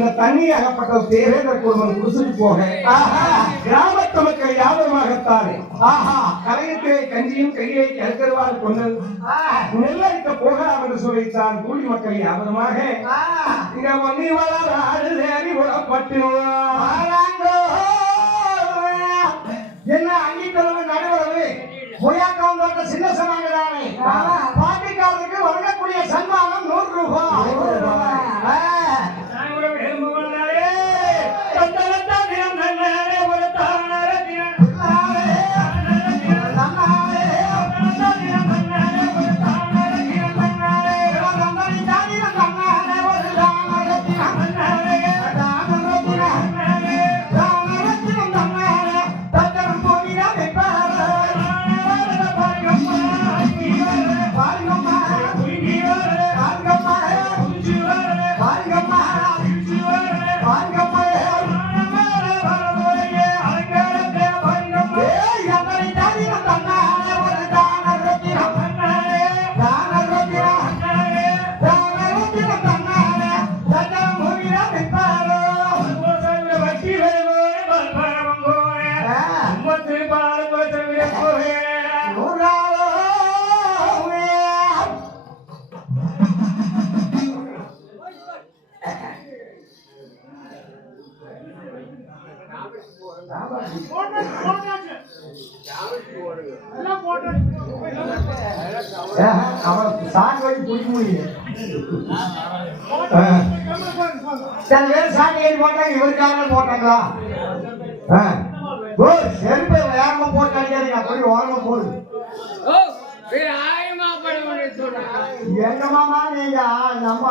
அந்த தண்ணி அகப்பட்ட தேவேந்திர குடும்பம் குடிச்சிட்டு போக கிராமத்து மக்கள் யாபகமாகத்தானே கலையத்திலே கஞ்சியும் கையை கருக்கருவாறு கொண்டது நெல்லரிக்க போகலாம் என்று சொல்லித்தான் கூலி மக்கள் யாபகமாக இங்க ஒன்னி வளர ஆடுதேறி உடப்பட்டு என்ன அங்கிக்கிழமை நடுவரவு பொய்யாக்கம் தோட்ட சின்ன சனாங்கதானே பாட்டிக்காரருக்கு வழங்கக்கூடிய சன்மானம் 100 ரூபாய். இவருக்காக போட்டாங்களா செருப்பை வேகமா போட்டு அடிக்காதீங்க அப்படி ஓரமா போடுது எங்க மாமா நீங்க நம்ம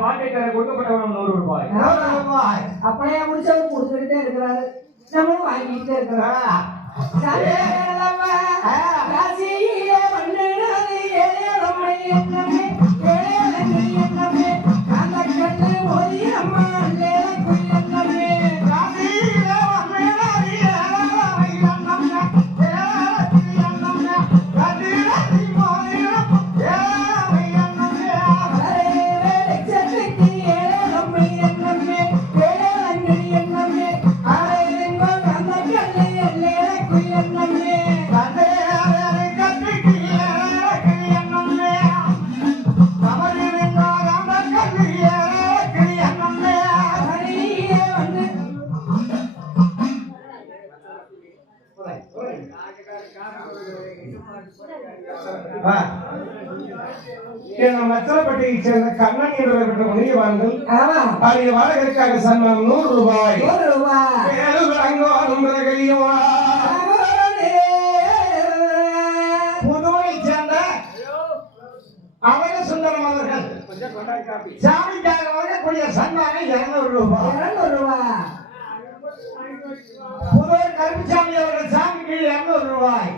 பாட்டைக்கார கொடுக்கப்பட்டவன் 100 ரூபாய். அப்படியே முடிச்சவங்க கொடுத்துக்கிட்டே இருக்கிறாரு, நம்மளும் வாங்கிட்டே இருக்கிறாரா. மச்சலப்பட்டியை சேர்ந்த கண்ணன் என்ற முனியவான்கள் வாடகைக்காக சன்மானம் 100 ரூபாய். புதுவை சேர்ந்த அழக சுந்தரம் அவர்கள் சாமிக்காக வழங்கக்கூடிய சன்மானம் 200 ரூபாய். புதுவை கருப்புசாமி அவர்கள் சாமிக்கு 200 ரூபாய்.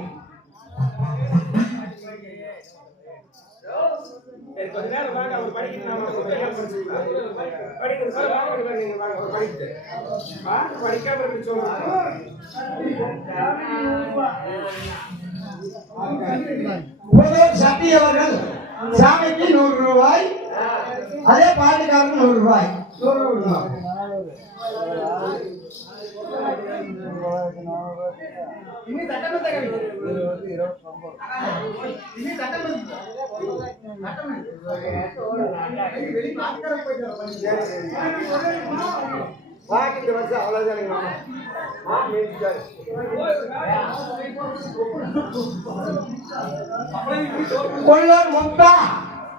சட்டி அவர்கள் சாமிக்கு 100 ரூபாய். அதே பாட்டுக்காரருக்கு 100 ரூபாய்.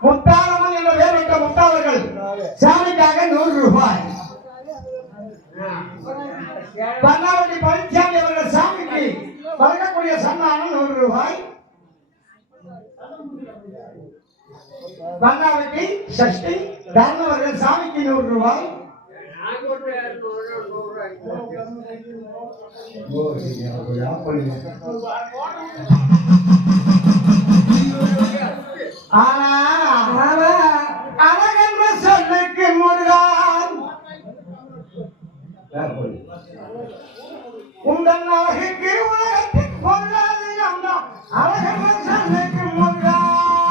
முத்தாரம்மன் என்ற வேறுபட்ட முத்தாவர்கள் சாமிக்காக 100 ரூபாய். பன்னாவட்டி பழனிசாமி அவர்கள் சாமிக்கு வழங்கக்கூடிய சன்மானம் 100 ரூபாய். பன்னாவட்டி சஷ்டி தர்மவர்கள் சாமிக்கு 100 ரூபாய். அழகென்ற சொல்லுக்கு முருகான் உங்கள் அழகுக்கு உலகத்தின் பொருளாதாரம் அழகென்ற சொல்லுக்கு முருகான்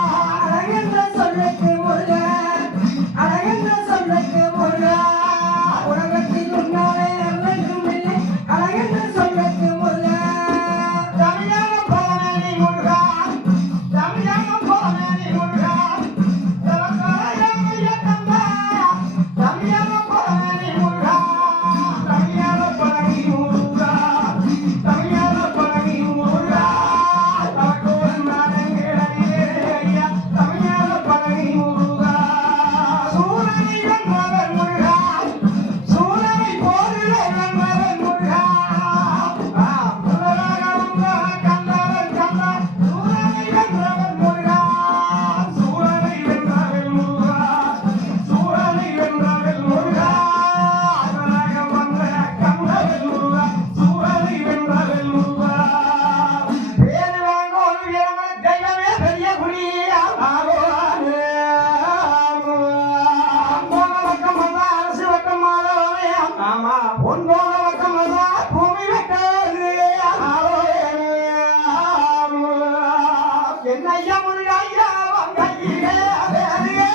என்ன ஐயா முருகா ஐயா வாங்க ஐயா வேலையே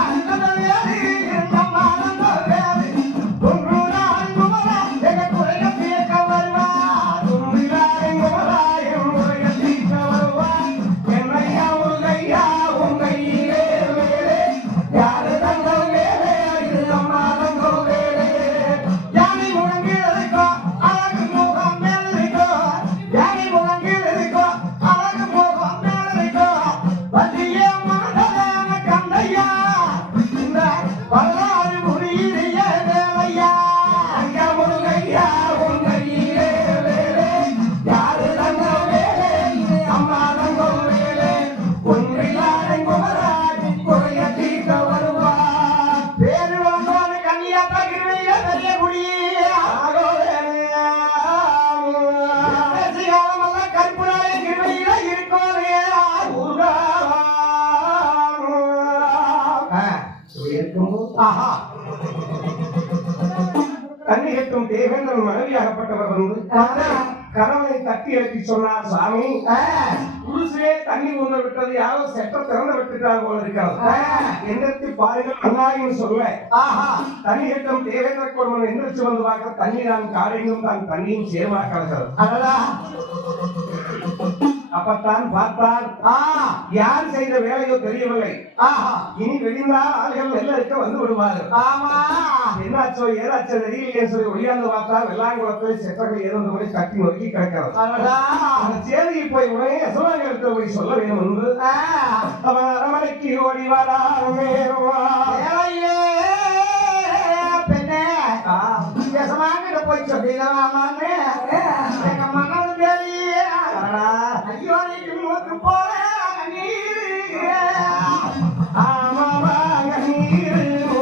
அந்த வேலை இந்த மானந்த வேலை உன்னுடா அன்புமரா எங்க குறைய தீர்க்க வருவா உன்னுடா அன்புமரா என் குறைய தீர்க்க வருவா என்ன ஐயா முருகையா உன் கையிலே வேலை யாரு தந்த வேலை இந்த மானந்த வேலை யானை முழங்கி இருக்கோ அழகு முகம் மேல் இருக்கோ யானை முழங்கி இருக்கோ அழகு முகம் மேல் இருக்கோ வந்தியே மனதன கந்தையா இந்த வரலாறு முடியிறிய வேலையா ஐயா முருகையா உன் கையிலே வேலை யாரு தந்த வேலை அம்மா தந்த வேலை உன்னிலாரன் குமராஜ் குறைய தீர்க்க வருவா பேரு வந்தோன்னு கன்னியா தகிர்வைய பெரிய குடி ஆகோ வேலையா காலமெல்லாம் கருப்பு நாளே கிருவையில இருக்கோனே ஊர்கா ஆஹா தண்ணி கட்டும் தேவேந்திரன் மனைவியாகப்பட்டவர் வந்து கணவனை தட்டி எழுப்பி சொன்னார் சாமி குடிசையே தண்ணி ஊர்ந்து விட்டது யாரோ செட்ட திறந்து விட்டுட்டார் போல இருக்கிறது எந்திரத்தி பாருங்கள் அண்ணாயின்னு சொல்ல ஆஹா தண்ணி கட்டும் தேவேந்திர குடும்பம் எந்திரிச்சு வந்து பார்க்க தண்ணி நான் காடையும் தான் தண்ணியும் சேர்வா கலக்கிறது அதடா அப்பத்தான் பார்த்தால் யார் செய்த வேலையோ தெரியவில்லை ஆஹா இனி வெளிந்தால் ஆளுகள் வெள்ள இருக்க வந்து விடுவார்கள் ஆமா என்னாச்சோ ஏதாச்சோ தெரியலையேன்னு சொல்லி ஒளியாந்து பார்த்தா வெள்ளாங்குளத்தில் செட்டர்கள் ஏதோ போய் கட்டி நொறுக்கி கிடக்கிறது அதடா அந்த சேதியை போய் உடனே யசோதாங்க எடுத்து போய் சொல்ல வேண்டும் என்று அவன் அரமனைக்கு ஓடி வராமே வேலையே பெண்ணே யசமாங்கிட்ட போய் சொல்லிடலாமான்னு எங்க மகன் வேலையே ஐயோ நீ மூத்து போற நீர் ஆமாமா நீர் ஐயோ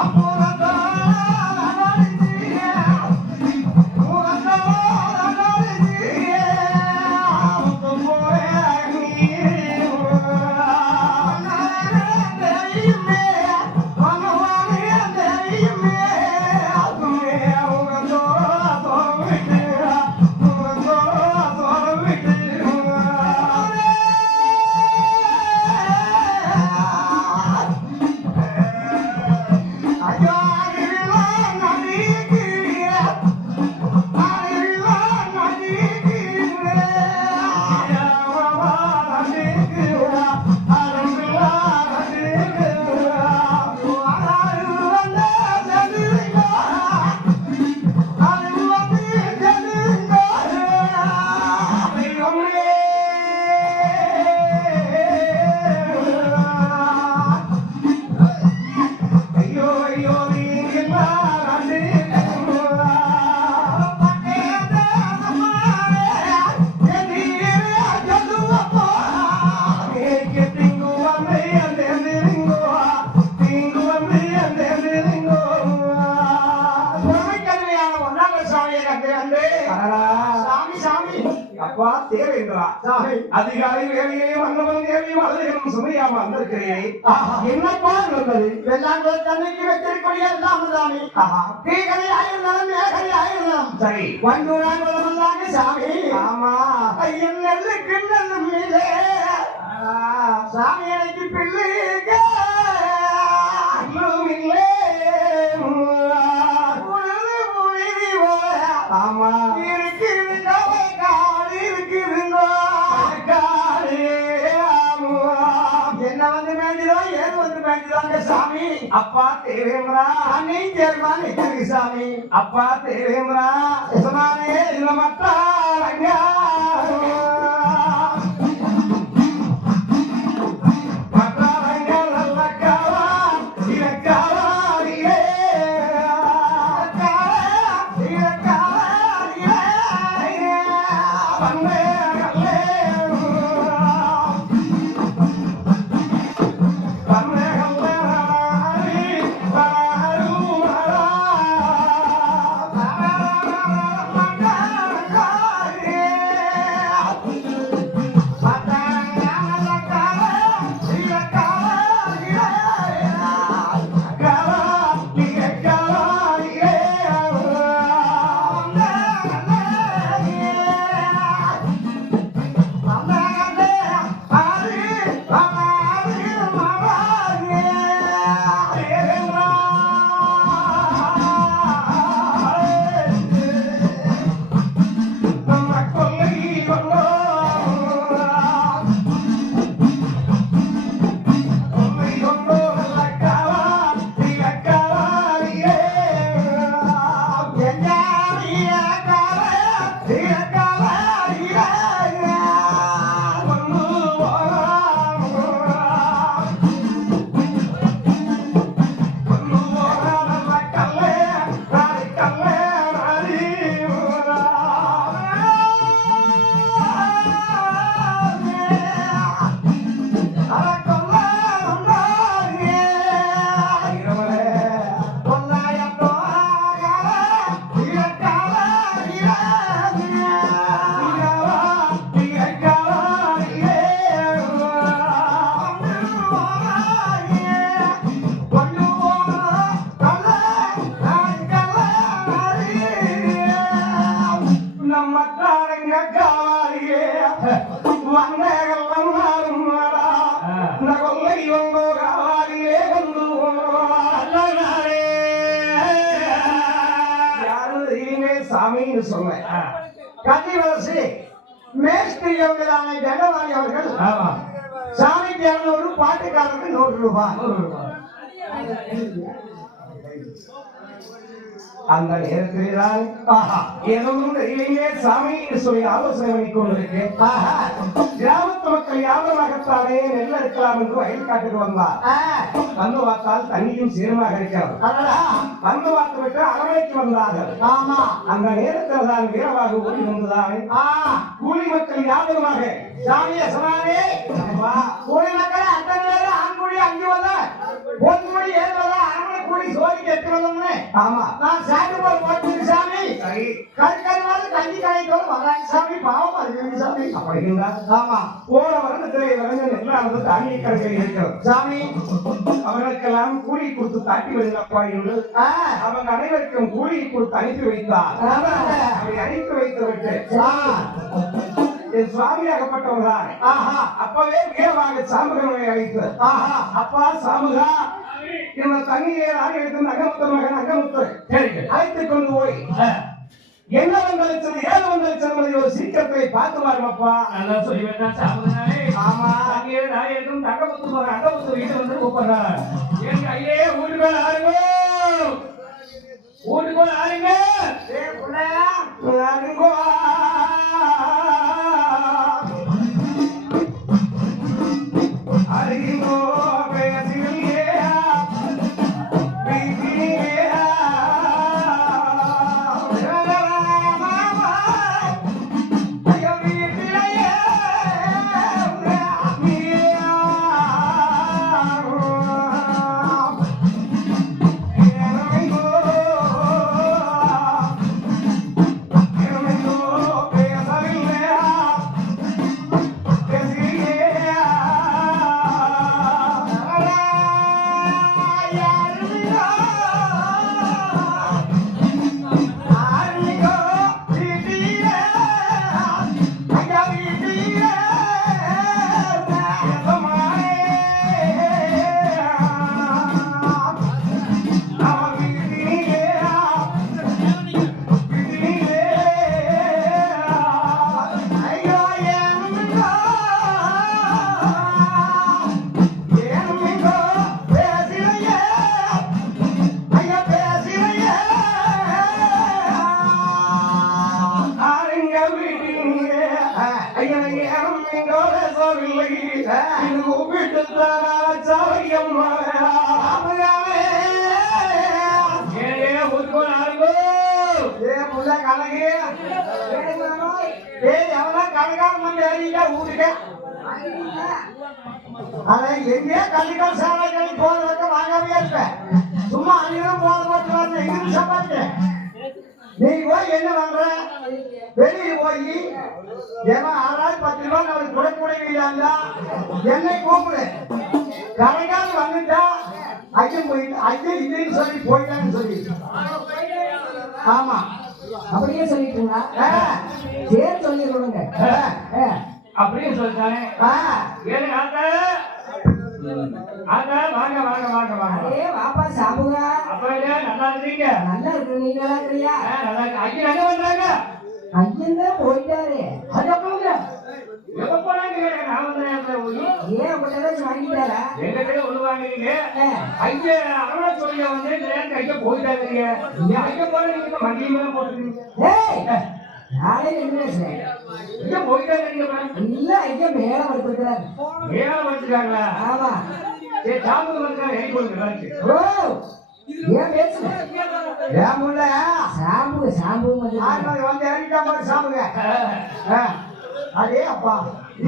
அம்மூரத்தோ மூரத்தோ தெரியுமே மனவானே தெரியுமே அப்பா தேவேந்திரா அதிகாலை வேலையே மன்னவன் தேவையும் அழுதுகளும் சுமையாம வந்திருக்கிறேன் என்னப்பா இருந்தது வெள்ளாங்கோல் தண்ணிக்கு வைத்திருக்கூடிய சாமி தீகளை ஆயிருந்தாலும் மேகலை ஆயிருந்தாலும் சரி வந்தூராங்க சாமி ஆமா ஐயன் நெல்லுக்கு நெல்லு மீதே சாமி எனக்கு பிள்ளைங்க இல்லை ஆமா இருக்குதுங்க காடு இருக்குதுங்க காடு என்ன வந்து மேய்ஞ்சிதோ ஏது வந்து மேய்ஞ்சிதாங்க சாமி அப்பா தேவேந்திரா அண்ணி ஜெர்மான் இருக்கு சாமி அப்பா தேவேந்திரா எசமானே இதுல மத்தாங்க வந்தேகம் வந்தாலும் வாடா இந்த கொள்ளை வந்தோ காவாரியே கொண்டு யாரும் தெரியலே சாமின்னு சொன்னேன். கதிவரசி மேஸ்திரி அவர்களான ஜெகவாணி அவர்கள் சாமிக்கு 200, பாட்டுக்காரருக்கு 100 ரூபாய். அந்த நேரத்தில்தான் எனவும் தெரியலையே சாமி என்று சொல்லி ஆலோசனை பண்ணிக் கொண்டிருக்கேன். கிராமத்து மக்கள் யாவரமாகத்தானே நெல் அறுக்கலாம் என்று வயல் காட்டுக்கு வந்தார். வந்து பார்த்தால் தண்ணியும் சீரமாக இருக்கிறது. வந்து பார்த்து விட்டு அரவணைக்கு வந்தார்கள். ஆமா, அந்த நேரத்தில் தான் வீரமாக ஓடி வந்ததானே கூலி மக்கள் யாவரமாக சாமிய சொன்னாரே, கூலி மக்கள் அத்தனை ஆண்குடி 5 வந்த பொன்முடி 7 வந்த அரவணை கூலி சோதிக்கு 8 வந்தோம்னு. ஆமா, நான் சாட்டு போல் போட்டு சாமி கற்கருவாது கஞ்சி காய்க்கோள் வராங்க சாமி, பாவம் அது சாமி. அப்படிங்களா? ஆமா, போன வருடத்திலே விளைஞ்ச நெல்லானது தானிய கடைகளில் இருக்கிறது சாமி. அவர்களுக்கெல்லாம் கூலி கொடுத்து தாட்டி வருகிறப்பா என்று அவங்க அனைவருக்கும் கூலி கொடுத்து அனுப்பி வைத்தார். அப்படி அனுப்பி வைத்து விட்டு என் சுவாமியாகப்பட்டவர்தான் அப்பவே வீரமாக சாமுகனை அழைத்து அப்பா சாமுகா இந்த தண்ணியை அழைத்து அகமுத்து மகன் அகமுத்து அழைத்துக் கொண்டு போய் என்ன வந்தளிச்சது ஏது வந்தளிச்சது ஒரு சீக்கிரத்தை பார்த்து வாருமப்பா. நல்லா சொல்லி வேண்டாம் சாமுகனாலே. ஆமா, அங்கே நான் இருக்கும் அகமுத்து மகன் அகமுத்து வீட்டு வந்து கூப்பிடுறேன். எங்க ஐயே வீட்டுக்குள்ள ஆறுங்க, வீட்டுக்குள்ள ஆறுங்க. அருகிங்கோ பேசியே எங்கே கல்லிக்கல் சாலைகளில் போறதுக்கு வாங்காமே இருப்பேன். சும்மா அங்கேயும் போது போட்டு வரணும். எங்க சம்பாதிக்க நீ போய் என்ன பண்ற? வெளியே போய் ஏன்னா 6,000 10 ரூபாய் நம்மளுக்கு குறைக்குறையா என்னை கூப்பிடு. கடைக்கால் வந்துட்டா ஐயன் போயிட்டு ஐயன் இல்லைன்னு சொல்லி போயிட்டான்னு சொல்லி. ஆமா, அப்படியே சொல்லிட்டுங்களா? சரி சொல்லிடுங்க. அப்படியே சொல்லிட்டானே. ஏழு வாங்க வாங்க வாங்க வாங்க வாங்க. ஏ வாப்பா சாமுகா. அப்ப நல்லா இருக்கீங்க? நல்லா இருக்கு. நீ நல்லா இருக்கிறியா? நல்லா இருக்கு. ஐயன் என்ன பண்றாங்க? ஐயன் தான் போயிட்டாரு. அது எப்பங்க எப்ப போனாங்க? நான் வந்து ஏன் உங்க ஏதாச்சும் வாங்கிட்டாரா? எங்க கிட்ட ஒண்ணு வாங்குறீங்க. ஐயன் அருணா சொல்லிய வந்து நேரத்துக்கு ஐயன் போயிட்டாங்க. ஐயன் போன நீங்க மண்டியில போட்டுருக்கீங்க. ஏய் நாளைக்கு என்ன பேசுறேன்? ஐயன் போயிட்டாங்க. இல்ல ஐயன் மேல படுத்துக்கிறாரு. மேல படுத்துட்டாங்களா? ஆமா. சரி சாமி வந்து ரெடி பண்ணுங்க. ஓ ஏன் பேசுற? ஏன் முல்ல சாம்பு சாம்பு வந்து ஏறிட்டா மாதிரி சாமுங்க. அதே அப்பா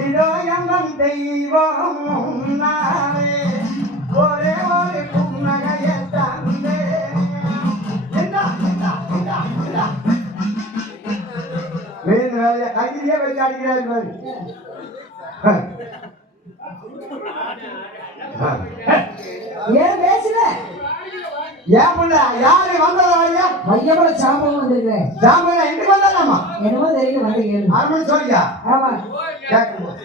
இதோ எங்கள் தெய்வம் நானே ஒரே ஒரு புன்னகையை தந்தே. கையிலே வச்சு அடிக்கிறாரு. ஏன் பேசுற? ஏன் முல்ல யாரு வந்ததா? மையப்பட சாம்பு வந்திருக்கிறேன். சாமுங்க எங்க வந்தாலாமா? என்னமோ தெரியல வந்து கேளு. அரமணி சொல்லியா? ஆமா. கேட்கும்போது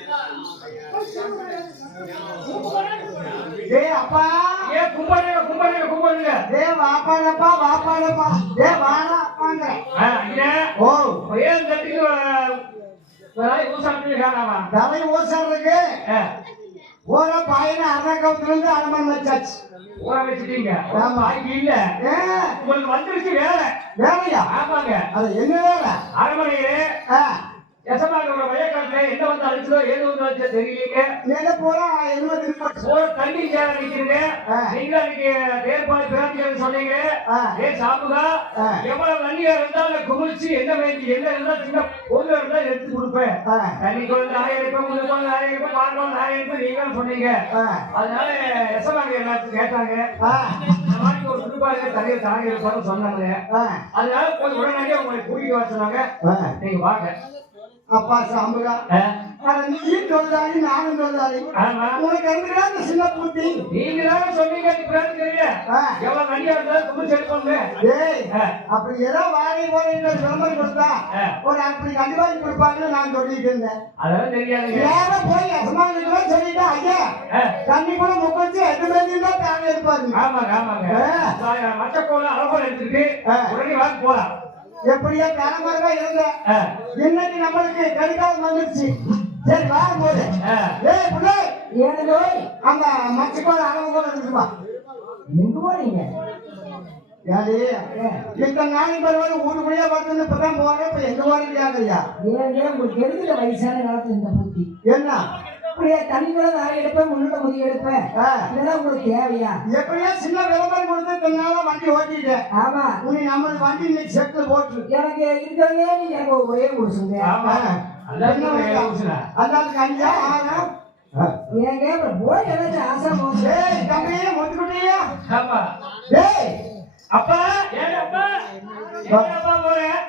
ஏய் அப்பா ஏன் கும்பிடுங்க ஏய் வாப்பாடப்பா ஏய் வாடா அப்பாங்க ஐயா ஓ ஏன் தட்டிக்கு ஊசாமி காணாமா தலை ஓசறதுக்கு ஓர பாயின அரணக்கவுத்துல இருந்து அனுமன் வச்சாச்சு ஊற வச்சுட்டீங்க ஆமா. இங்க இல்ல ஏ உங்களுக்கு வந்துருச்சு வேலை வேலையா ஆமாங்க அது என்ன வேலை அரண்மனையிலே ஆ எசமாக ஒரு வயக்காட்டுல என்ன வந்து அழிச்சதோ ஏது வந்து அழிச்சதோ தெரியலீங்க என்ன போல என்ன ஒரு தண்ணி சேர நிக்கிறீங்க ஆ. நீங்க அன்னைக்கு ஏற்பாடு பிரார்த்திக்கிறது சொன்னீங்க ஆ. ஏ சாப்பிடுதா ஆ. எவ்வளவு தண்ணியா இருந்தாலும் குமிழ்ச்சி என்ன வேண்டி என்ன இருந்தா சின்ன பொருள் இருந்தா எடுத்து கொடுப்பேன் ஆ. தண்ணி குழந்தை நிறைய இருப்பேன் உங்களுக்கு குழந்தை நிறைய இருப்பேன் பால் நிறைய இருப்பேன் நீங்களும் சொன்னீங்க ஆ. அதனால எசமாக எல்லாத்துக்கும் கேட்டாங்க ஆ. இந்த மாதிரி ஒரு துடுப்பாக தண்ணியில் தாங்க இருப்பான்னு சொன்னாங்க ஆ. அதனால போய் உடனடியே உங்களை கூட்டிட்டு வர சொன்னாங்க ஆ. நீங்க வாங்க அப்பா சாம்புகா அத நீயும் சொல்றாங்க நானும் சொல்றாங்க ஆமா உனக்கு இருந்துடா இந்த சின்ன பூத்தி நீங்க தான் சொன்னீங்க பிரார்த்திக்கிறீங்க ஆ. எவ்வளவு தண்ணியா இருந்தாலும் குமிழ்ச்சி எடுப்பாங்க ஏய் அப்படி ஏதோ வாரி போற விளம்பரம் கொடுத்தா ஒரு அப்படி கண்டிப்பாக கொடுப்பாங்கன்னு நான் சொல்லிட்டு இருந்தேன் அதெல்லாம் தெரியாதுங்க நேரா போய் அசமானிட்டு சொல்லிட்டா ஐயா தண்ணி கூட முக்கச்சு எது மேலேயும் தான் தாங்க இருப்பாரு ஆமாங்க மச்சக்கோல அளவோட எடுத்துட்டு உடனே வாங்க போலாம் எப்படியோ தலைமுறை இருந்த இன்னைக்கு நம்மளுக்கு கடிகாலம் வந்துருச்சு சரி வரும்போது ஏய் பிள்ளை ஏழு நோய் அந்த மச்சக்கோள அளவு கூட இருக்குமா எங்க போறீங்க யாரு இத்தனை நாளைக்கு பரவாயில்ல ஊருக்குள்ளேயே வந்து இப்பதான் போறேன் இப்ப எங்க போறீங்க ஏன் உங்களுக்கு தெரிஞ்ச வயசான காலத்துல இந்த புத்தி என்ன அப்படியே தண்ணி கூட நான் எடுப்பேன் முன்னுட முதி எடுப்பேன் இதெல்லாம் உங்களுக்கு தேவையா எப்படியோ சின்ன விளம்பரம் கொடுத்து இத்தனை வண்டி ஓட்டிட்டேன் ஆமா உனி நம்ம வண்டி இன்னைக்கு செட்டில் போட்டு எனக்கு இருக்கிறதே நீங்க எனக்கு ஒரே கொடுச்சுங்க ஆமா அதாருக்கு 5,000 ஏங்க அப்புறம் போய் ஏதாச்சும் ஆசை மோசம் ஏய் தம்பியே முத்துக்குட்டியா ஆமா ஏய் அப்பா ஏன் அப்பா எங்கப்பா போறேன்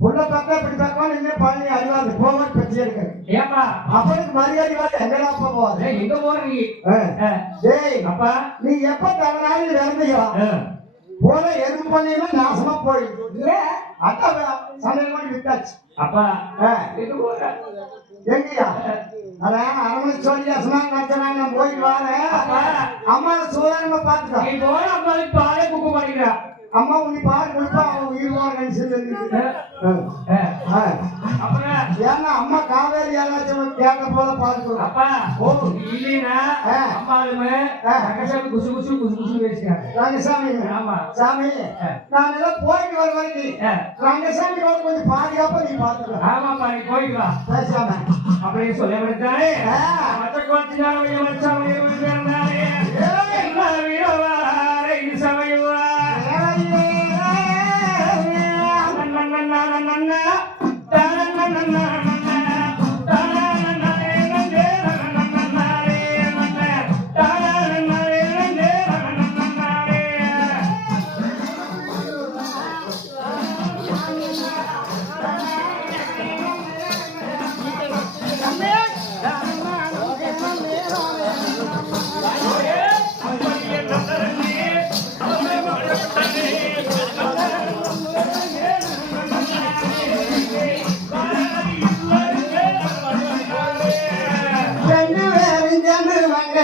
புள்ள பார்த்தா இப்படி பார்க்கலாம் இன்னும் பழனி அறிவாது போவான்னு பற்றி இருக்கு ஏப்பா அப்பனுக்கு மரியாதை வாங்க எங்கடா அப்பா போவாது எங்க போறீங்க டேய் அப்பா நீ எப்ப தவறாலும் இறந்துக்கலாம் போல எதுக்கு பண்ணீங்கன்னா நாசமா போயிடுது ஏன் அதான் சமையல் பண்ணி விட்டாச்சு அப்பா எங்க போற எங்கயா அதான் அரமணை சொல்லி அசமாக நடத்தினாங்க நான் போயிட்டு வரேன் அம்மா சூதானமா பாத்துக்கோ நீ போற அம்மாவுக்கு பாலே குப்பை பண்ணிக்கிறா அம்மா உன்னை பாரு கொடுப்பா அவன் உயிர் போன நினைச்சு அப்புறம் ஏன்னா அம்மா காவேரி யாராச்சும் கேட்ட போல பாத்துக்கோ அப்பா ஓ இல்லைன்னா அம்மாளுமே ரகசாமி குசு குசு பேசிக்கிறாங்க ரங்கசாமி ஆமா சாமி நான் எல்லாம் போயிட்டு வர வரைக்கும் ரங்கசாமி கொஞ்சம் பாதுகாப்பா நீ பாத்துக்கோ ஆமாப்பா நீ போய்க்கலாம் பேசாம அப்படின்னு சொல்ல விட்டாரு மற்ற கோச்சினாலே மச்சாமே இருந்தாலே சமையுவா ரெண்டு பேரும் சேர்ந்து வாங்க